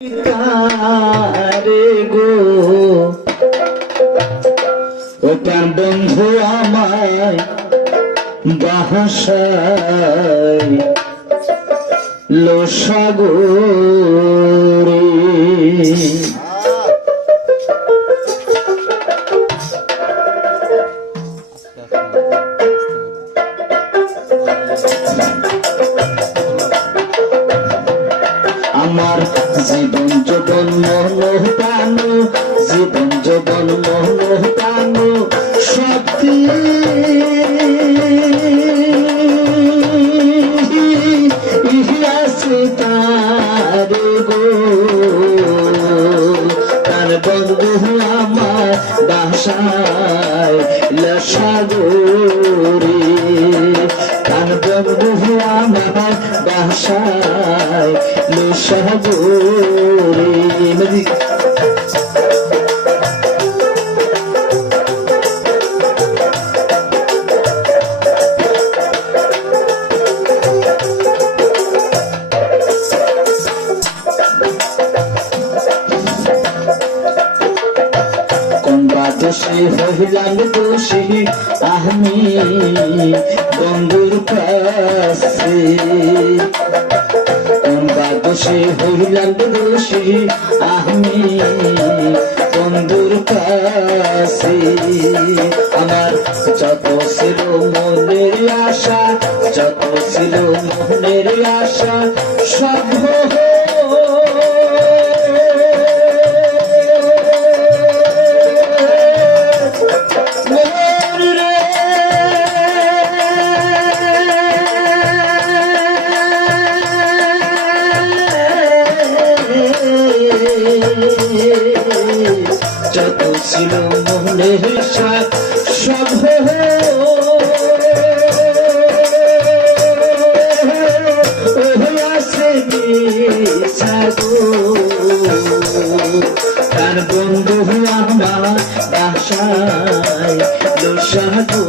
তারে গো। ও প্রাণ বন্ধু আমায় বাহাসায় লোসাগরে। আমার জীবন যবন প্রাণু, জীবন যবন প্রাণু, সব ইহিয়াসে তার গো। তার বন্ধু আমার বাসায় লসাগরে। তার বন্ধু আমার বাসায় লসাগরে কোন বাদশে হইলাম দোষী? আমি বন্ধুর দোষী আমি বন্ধুর কাছে। আমার যত ছিল মনের আশা যত ছিল মনের আশা সব যত ছিল মনের সাথ সব তার বন্ধু আমার বাসায় দোষাগো